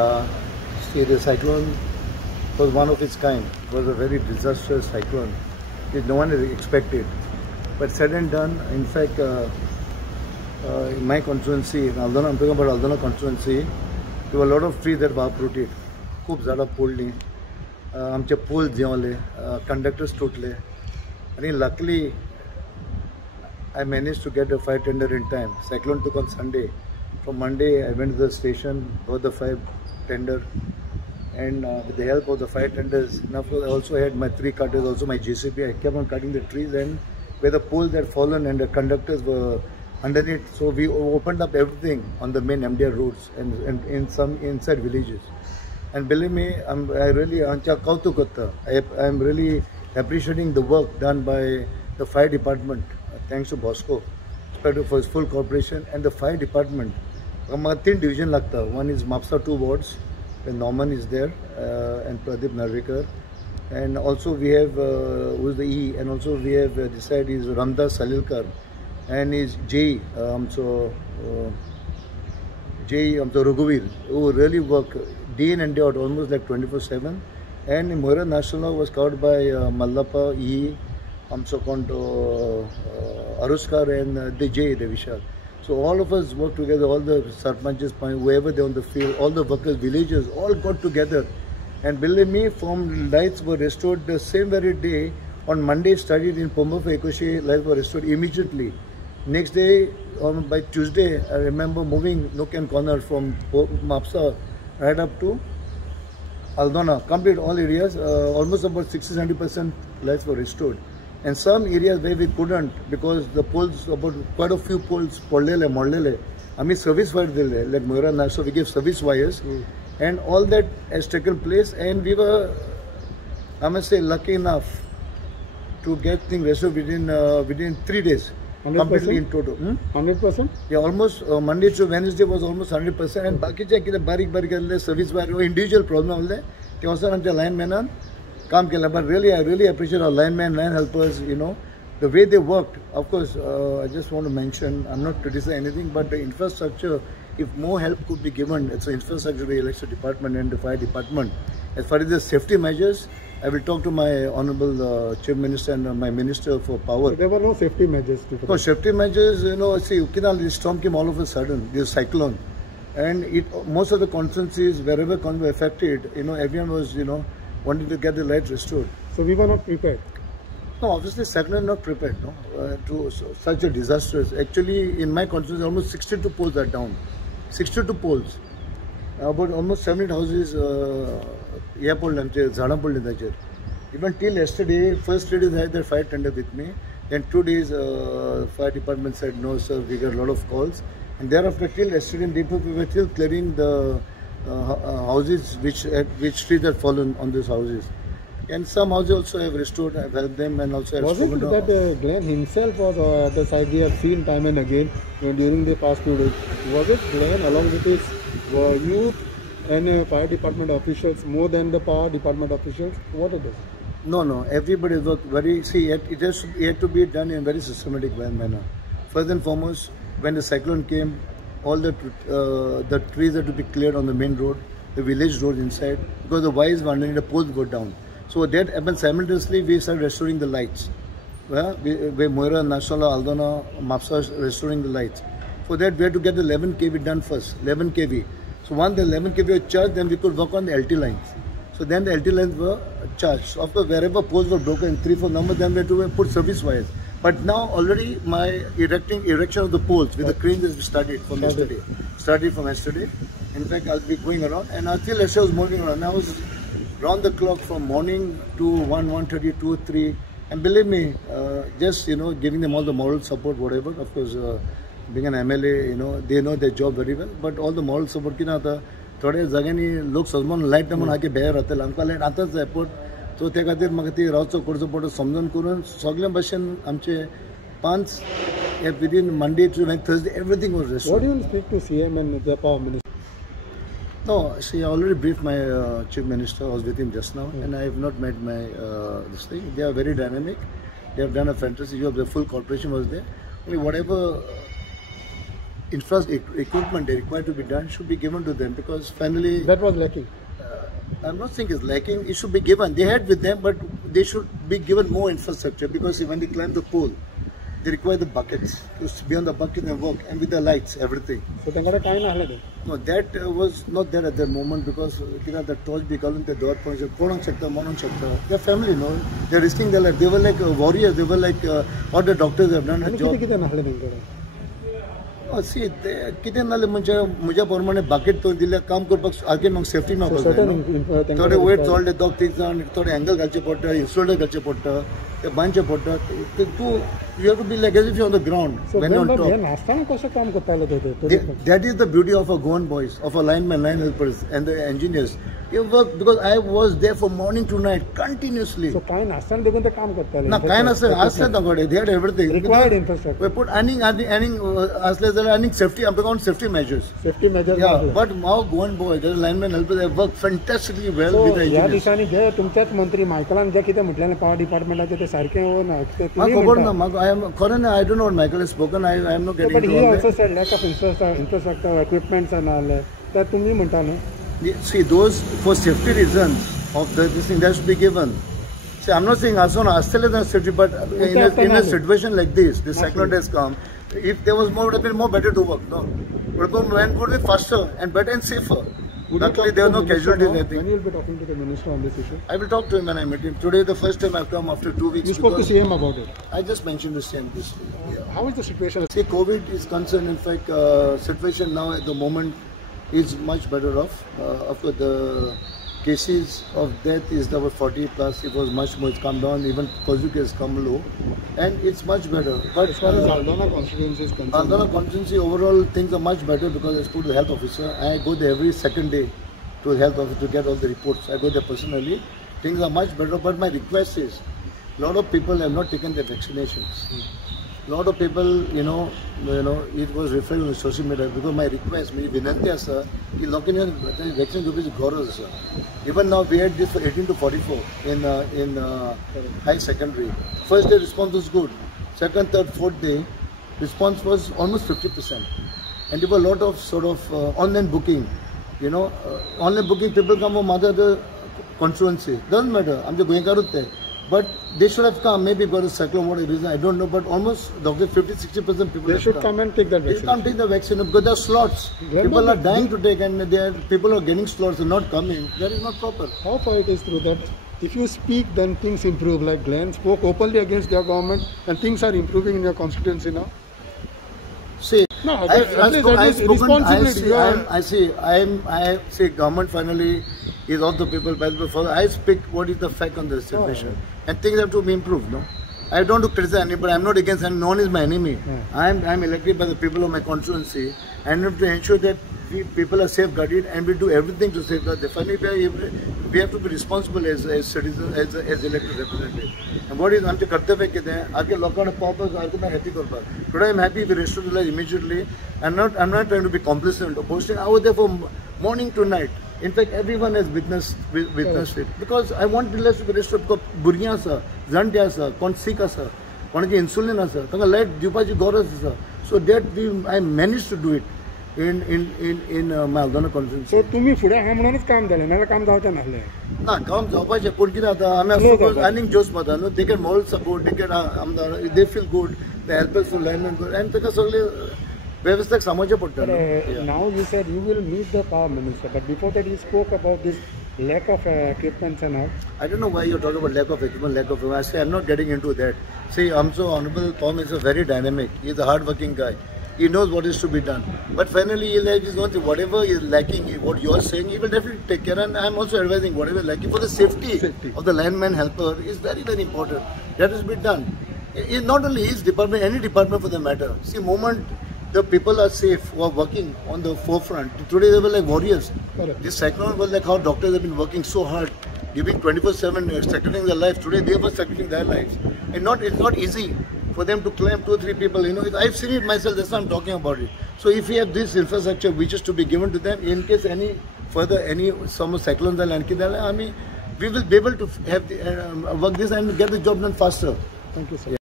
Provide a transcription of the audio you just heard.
Uh, See, the cyclone was one of its kind. It was a very disastrous cyclone, which no one had expected. But said and done, in fact, in my constituency, in Aldona, I'm talking about Aldona constituency, there were a lot of trees that were uprooted. खूप झाडां पडलीं, आमचे poles देंवले, conductors तुटले, and luckily I managed to get a fire tender in time. Cyclone took on Sunday. From Monday, I went to the station, got the fire tender, and with the help of the fire tenders, now I also had my 3 cutters, also my JCB. I kept on cutting the trees, and where the poles had fallen and the conductors were underneath, so we opened up everything on the main MDR roads and in some inside villages. And believe me, I'm really appreciating the work done by the fire department. Thanks to Bosco for his full cooperation, and the fire department. 3 divisions lagta. One is Mapsa 2 wards, where Norman is there, and Pradeep Narvekar, and also we have who is the E, and also we have this side is Ramdas Salilkar, and is J. Raghuveer, who really work day in and day out, almost like 24/7. And Moira National was covered by Mallappa, E, Aruskar, and the J, the Vishal. So all of us worked together, all the sarpanches, whoever they on the field, all the workers, villagers, all got together. And believe me, from lights were restored the same very day. On Monday, started in Pomba for Ekoshi, lights were restored immediately. Next day, by Tuesday, I remember moving nook and corner from Mapsa right up to Aldona, complete all areas, almost about 60-70% lights were restored. And some areas where we couldn't, because the poles, about quite a few poles, Modlele, I mean service wire, like Moira National, so we gave service wires, and all that has taken place, and we were, I must say, lucky enough to get things restored within 3 days. 100%? Completely in total. 100%? Yeah, almost Monday to Wednesday was almost 100%. And बाकी जे बारीक service wire individual problem होले, ते also आमच्या linemen काम केला. But really, I really appreciate our linemen, line helpers. You know, the way they worked. Of course, I just want to mention, I'm not criticizing anything, but the infrastructure, if more help could be given, it's the infrastructure, the election department and the fire department. As far as the safety measures, I will talk to my Honorable Chief Minister and my Minister for Power. So there were no safety measures? No, safety measures, you know, see, this storm came all of a sudden, this cyclone. And most of the constituencies, wherever were affected, you know, everyone was, you know, wanting to get the lights restored. So we were not prepared? No, obviously, cyclone not prepared, no, to such a disastrous. Actually, in my constituency, almost 62 poles are down. 62 poles. About almost 700 houses, even till yesterday, first 3 days I had their fire tender with me. Then 2 days, fire department said no, sir. We got a lot of calls, and thereafter till yesterday, we were still clearing the houses which trees had fallen on these houses. And some houses also have restored. I've helped them, and also was it that Glenn himself was at the site? We have seen time and again during the past 2 days. Was it Glenn along with his youth and fire department officials more than the power department officials? What it is? No. Everybody worked very. See, it had to be done in a very systematic manner. First and foremost, when the cyclone came, all the trees had to be cleared on the main road, the village road inside, because the wires were underneath, the poles go down. So that happened simultaneously. We started restoring the lights. Where Moira, National, Aldona, Mapsa restoring the lights. For that, we had to get the 11 kV done first. 11 kV. So once the 11 kV was charged, then we could work on the LT lines. So then the LT lines were charged. So after wherever poles were broken, 3-4 numbers, then we had to put service wires. But now already my erection of the poles with the crane is started from yesterday. Started from yesterday. In fact, I'll be going around, and until yesterday I was moving around. I was round the clock from morning to 1:30, 2, 3. And believe me, just, you know, giving them all the moral support, whatever. Of course, being an MLA, you know, they know their job very well. But all the moral support की ना था. थोड़े जगहनी लोग सजमन light नमून आके बेर राहते. आमकां light आतांच एअरपोर्ट. तो त्या खातीर म्हाका ती रावचो करचो पडटो समजून करून सगळे भशेन आमचे 5 within Monday to Thursday, everything was restored. What do you speak to CM and the power minister? No, see, I already briefed my Chief Minister. I was with him just now, and I have not met my this thing. They are very dynamic. They have done a fantastic job. The full cooperation was there. I mean, whatever equipment required to be done should be given to them, because finally That was lacking. I'm not saying it's lacking. It should be given. They had with them, but they should be given more infrastructure, because when they climb the pole, they require the buckets to be on the bucket and work, and with the lights, everything. So तांकां काय नाहलें तें. No, that was not there at that moment, because the torch be calling the door point. Konon shakta, monon shakta. Their family, no, they're risking their life. They were like warriors. They were like all the doctors have done a आनी job. कितें कितें नाहलें तेंकां. See, कितें नाले म्हणजे म्हज्या प्रमाणे bucket तो दिल्या काम करपाक आगे म्हाका सेफ्टी मेळपाक जाय. थोडे वेट चोडले दोग तीग जाण थोडे एंगल घालचे पडटा, इंस्ट्रुमेंट घालचे पडटा, ते बांदचे पडटा. तूं you have to be like as if you're on the ground when you're on top. नासतना कसं काम करताले ते. That is the beauty of our Goan boys, of our linemen, line helpers, and the engineers. You work, because I was there from morning to night continuously. So काय नासतना देखून ते काम करताले. ना काय नासलें आसलें तांकडे. They had everything. Required infrastructure. We put आनीक असले जाल्यार आनीक safety, I'm talking about safety measures. Safety measures. Yeah, but now Goan boys, the linemen helpers, they work fantastically well So with the ह्या engineers. दिसांनी जे तुमचेच मंत्री मायकलान जे कितें म्हटलें पॉवर डिपार्टमेंटाचें ते सारकें हो ना. म्हाका खबर ना. म्हाका I don't know what Michael has spoken. I am not getting But into he all also that. said lack of infrastructure, equipments and all that. तर तुम्ही म्हणता न्हू. See, those for safety reasons of this thing that should be given. See, I'm not saying Australia safety, but in a situation like this, the cyclone has come. If there was more, it would have been more better to work. No, would be faster and better and safer. Luckily, there are no casualties. When you will be talking to the minister on this issue? I will talk to him when I meet him. Today, the first time I've come after 2 weeks. You spoke to CM about it. I just mentioned the same. How is the situation? See, COVID is concerned. In fact, situation now at the moment is much better off. Of course, the cases of death is about 40 plus. It was much more. It's come down. Even positive has come low, and it's much better. But As far as Aldana constituency is concerned, Aldana constituency overall things are much better, because I spoke to the health officer. I go there every second day to the health office to get all the reports. I go there personally. Things are much better. But my request is, a lot of people have not taken their vaccinations. A lot of people, it was referred on social media, because my request, my vinanti asa, ki lokini vaccine group is gauras sir. Even now we had this for 18 to 44 in high secondary. First day response was good. Second, third, fourth day response was almost 50%. And there were a lot of sort of online booking. Online booking, people come from other constituency. Doesn't matter. I'm just going out there. But they should have come, maybe for a cyclone, what reason, I don't know, but almost 50-60% people they should come and take that vaccine. They can't take the vaccine because there are slots. People are dying to take, and people are getting slots and not coming. That is not proper. How far it is through that? If you speak, then things improve. Like Glenn spoke openly against their government, and things are improving in your constituency now. See, no, I say government finally is of the people, by the people. I speak what is the fact on the situation, and things have to be improved. No, I don't want to criticize anybody. I'm not against anyone. No one is my enemy. I'm elected by the people of my constituency, and I have to ensure that people are safeguarded, and we do everything to safeguard them. Finally, we have to be responsible as citizens, as elected representatives. And what is आमचे कर्तव्य किती आहे? आगे लोकांना purpose आगे मैं happy करता. Today I'm happy we restored the life immediately. I'm not trying to be complacent or boasting. I was there from morning to night. In fact, everyone has witnessed it, because I want the life to be restored. Because burgiyan asa, zantia asa, kon sick asa, kon insulin asa, tanga light diupaji gauras asa. So that I managed to do it in my Aldana conference. So तुम्ही पुढे हा म्हणूनच काम झालं, मला काम जावचं नसले. ना काम जावपाचे पण कितें जाता आमी आनीक जोश मारता न्हू. They get moral support, they feel good, they help us to learn and good, and ताका सगळे व्यवस्थाक सांबाळचें पडटा. Now you said you will meet the power minister, but before that you spoke about this lack of equipment and all. I don't know why you're talking about lack of equipment, I say I'm not getting into that. See, Honorable Power Minister is very dynamic. He's a hard-working guy. He knows what is to be done. But finally, whatever is lacking, what you're saying, he will definitely take care. And I'm also advising whatever is lacking for the safety of the lineman helper is very, very important. That has been done. It's not only his department, any department for the matter. See, moment the people are safe who are working on the forefront. Today they were like warriors. Correct. This cyclone was like how doctors have been working so hard, giving 24/7, sacrificing their life. Today they were sacrificing their lives. And it's not easy for them to climb 2 or 3 people. I've seen it myself, that's why I'm talking about it. So if we have this infrastructure which is to be given to them, in case some cyclones are landing, we will be able to have work this and get the job done faster. Thank you, sir.